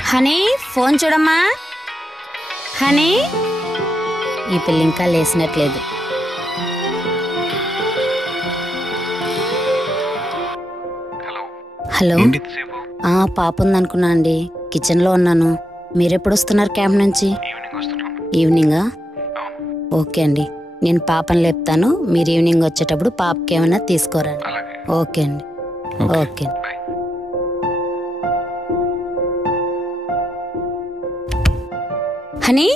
Honey phone చూడమ్మా. Honey ఈ పిల్ల ఇంకా లేసినట్లేదు. హలో పాప ఉందనుకున్నా అండి. కిచెన్లో ఉన్నాను. మీరెప్పుడు వస్తున్నారు క్యాంప్ నుంచి? ఈవినింగా? ఓకే అండి, నేను పాపని లేపుతాను. మీరు ఈవినింగ్ వచ్చేటప్పుడు పాపకి ఏమైనా తీసుకోరండి. ఓకే అండి. ఓకే. హనీ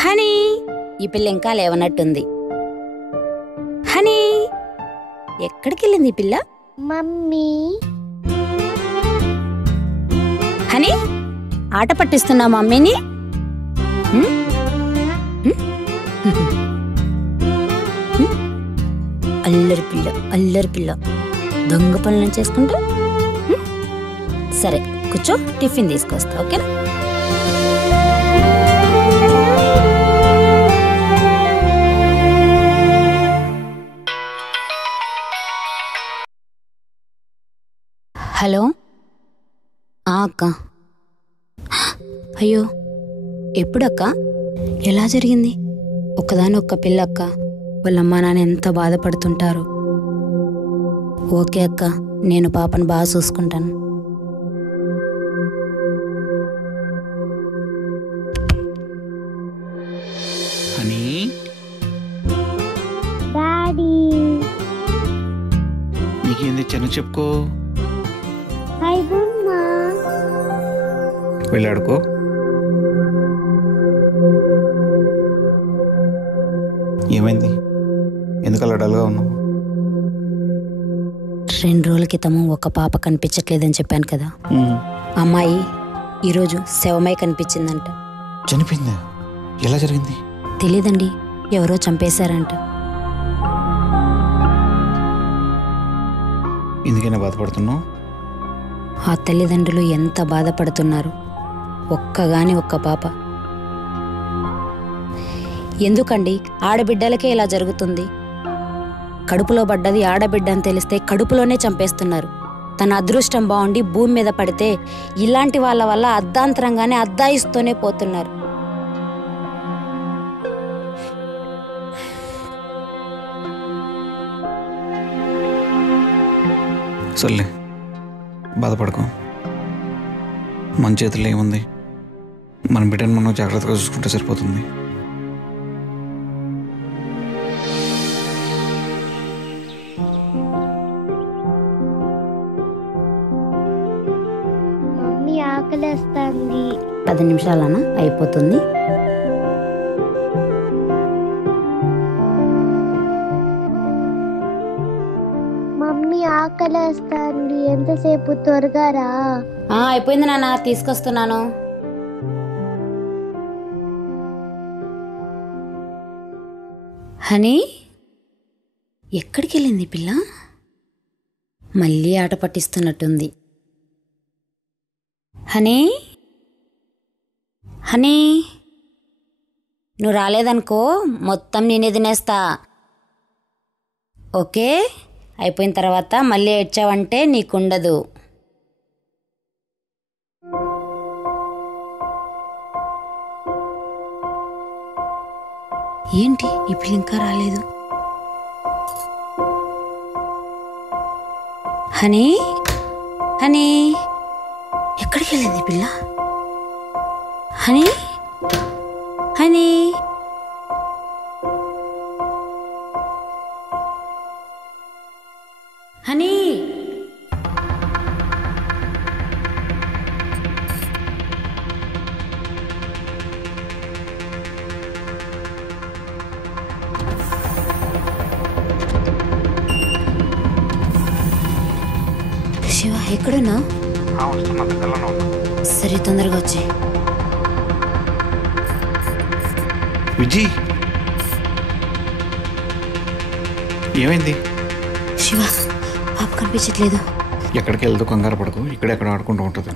హనీ ఈ పిల్ల ఇంకా లేవనట్టుంది. హనీ ఎక్కడికి వెళ్ళింది ఈ పిల్ల? మమ్మీ హనీ ఆట పట్టిస్తున్నా మమ్మీని. అల్లరి పిల్ల, అల్లరి పిల్ల, దొంగ పనులను చేసుకుంటా. సరే కూర్చో, టిఫిన్ తీసుకొస్తా. ఓకేనా? హలో అక్క. అయ్యో ఎప్పుడక్క? ఎలా జరిగింది? ఒక్కదాని ఒక్క పిల్ల అక్క. వాళ్ళమ్మ నాన్న ఎంత బాధపడుతుంటారు. ఓకే అక్క, నేను పాపను బాగా చూసుకుంటాను. హనీ డాడీ నీకేం తెచ్చాను చెప్పుకో. వెళ్ళాడుకో. ఏమైంది? ఎందుకు అలా డల్గా ఉన్నావు? 2 రోజుల క్రితము ఒక పాప కనిపించట్లేదని చెప్పాను కదా. అమ్మాయి ఈరోజు శవమై కనిపించిందంట. చనిపోయిందా? ఎలా జరిగింది? తెలీదండి, ఎవరో చంపేశారంట. ఎందుకైనా బాధపడుతున్నావు? ఆ తల్లిదండ్రులు ఎంత బాధపడుతున్నారు. ఒక్కగాని ఒక్క పాప. ఎందుకండి ఆడబిడ్డలకే ఇలా జరుగుతుంది? కడుపులో పడ్డది ఆడబిడ్డ అని తెలిస్తే కడుపులోనే చంపేస్తున్నారు. తన అదృష్టం బాగుండి భూమి మీద పడితే ఇలాంటి వాళ్ళ వల్ల అర్ధాంతరంగానే అద్దాయిస్తూనే పోతున్నారు. సర్లే, బాధపడకు. మన చేతుల్లో ఏముంది? మన బిడ్డను మనం జాగ్రత్తగా చూసుకుంటే సరిపోతుంది. మమ్మీ ఆకలేస్తుంది. 10 నిమిషాలనా అయిపోతుంది. మమ్మీ ఆకలేస్తుంది, ఎంతసేపు? త్వరగా రా. అయిపోయింది నాన్న, తీసుకొస్తున్నాను. హనీ ఎక్కడికి వెళ్ళింది పిల్ల? మళ్ళీ ఆట పట్టిస్తున్నట్టుంది. హనీ హనీ నువ్వు రాలేదనుకో మొత్తం నేనే తినేస్తా. ఓకే? అయిపోయిన తర్వాత మళ్ళీ ఏడ్చావంటే నీకుండదు. ఏంటి ఈ పిల్ల ఇంకా రాలేదు? హనీ హనీ ఎక్కడికి వెళ్ళింది పిల్ల? హనీ హనీ హనీ శివ ఎక్కడున్నా? సరే తొందరగా వచ్చి. విజయ్ ఏమైంది? శివ పాప కనిపించట్లేదు. ఎక్కడికి వెళ్తూ కంగారు పడకు, ఇక్కడెక్కడ ఆడుకుంటూ ఉంటుంది.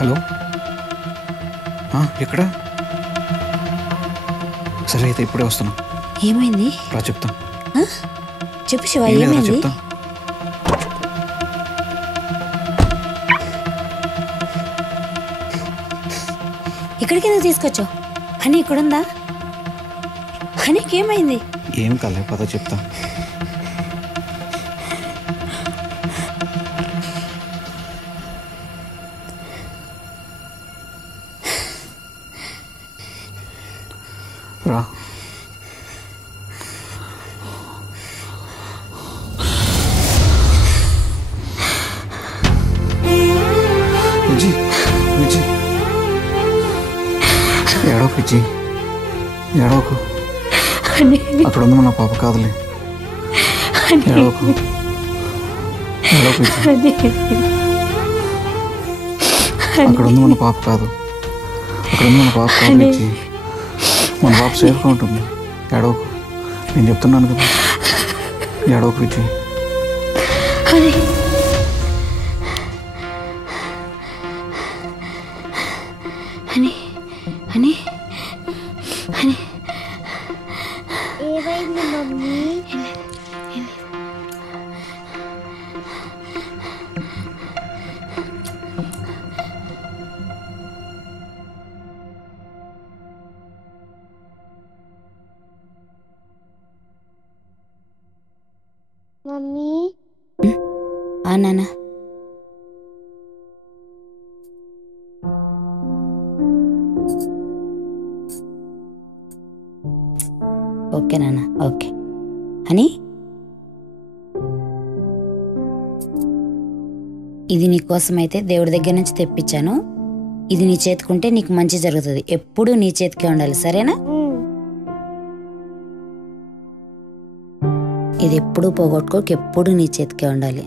హలో, ఎక్కడ? సరే అయితే ఇప్పుడే వస్తున్నా. ఏమైంది? రా చెప్తా. చెప్పు శివ, ఏం లేదురా, ఏమైంది? చెప్తా. ఇక్కడికి ఎందుకు తీసుకొచ్చావు? హనీ ఇక్కడుందా? హనీకి ఏమైంది? ఏం కాలే, పద చెప్తా. రా. విజి, విజి, ఏడవకు విజి, ఏడవకు. అక్కడ ఉంది మన పాప కాదులే. ఏడవకు, ఏడవకు విజి. అక్కడ ఉంది మన పాప కాదు, అక్కడ ఉంది మన పాప కాదు విజి. మన పాప సేఫ్గా ఉంటుంది. ఏడవకు, నేను చెప్తున్నాను కదా. ఏడవకు విజి. Honey, honey, honey. ఏమైంది మమ్మీ? మమ్మీ నాన్న, ఓకే నాన్న, ఓకే. హనీ, ఇది నీకోసమైతే దేవుడి దగ్గర నుంచి తెప్పించాను. ఇది నీ చేతికుంటే నీకు మంచి జరుగుతుంది. ఎప్పుడూ నీ చేతికే ఉండాలి, సరేనా? ఇది ఎప్పుడూ పోగొట్టుకోక, ఎప్పుడు నీ చేతికే ఉండాలి.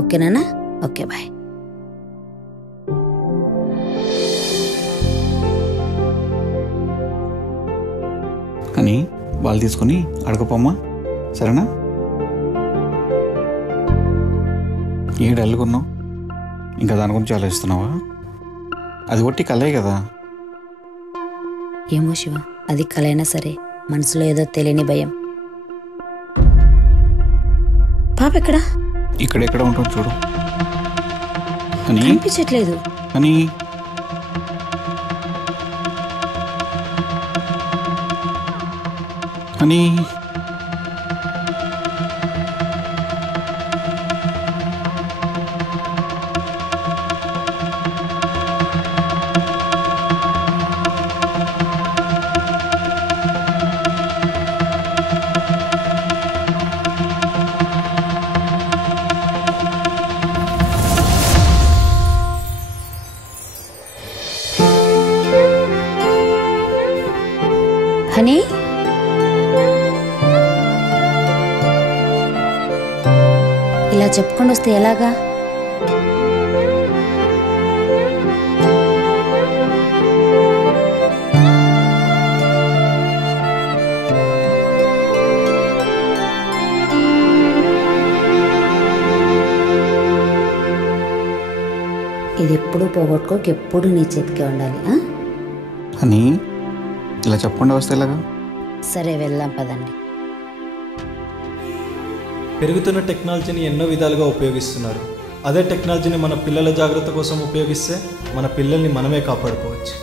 ఓకేనా? Okay, bye. అని వాళ్ళు తీసుకొని అడగపోమ్మా, సరేనా? ఏ డల్గున్నావు? ఇంకా దాని గురించి ఆలోచిస్తున్నావా? అది ఒట్టి కలే కదా. ఏమో శివ, అది కలైనా సరే మనసులో ఏదో తెలియని భయం. పాప ఎక్కడా? ఇక్కడెక్కడ ఉంటుంది చూడు. అని కనిపించట్లేదు. అని అని హనీ, ఇలా చెప్పుకొని వస్తే ఎలాగా? ఇది ఎప్పుడు పోగొట్టుకోక, ఎప్పుడు నీ చేతికే ఉండాలి. అని ఇలా చెప్పకుండా వస్తే ఎలాగా? సరే, వెళ్దాం పదండి. పెరుగుతున్న టెక్నాలజీని ఎన్నో విధాలుగా ఉపయోగిస్తున్నారు. అదే టెక్నాలజీని మన పిల్లల జాగ్రత్త కోసం ఉపయోగిస్తే మన పిల్లల్ని మనమే కాపాడుకోవచ్చు.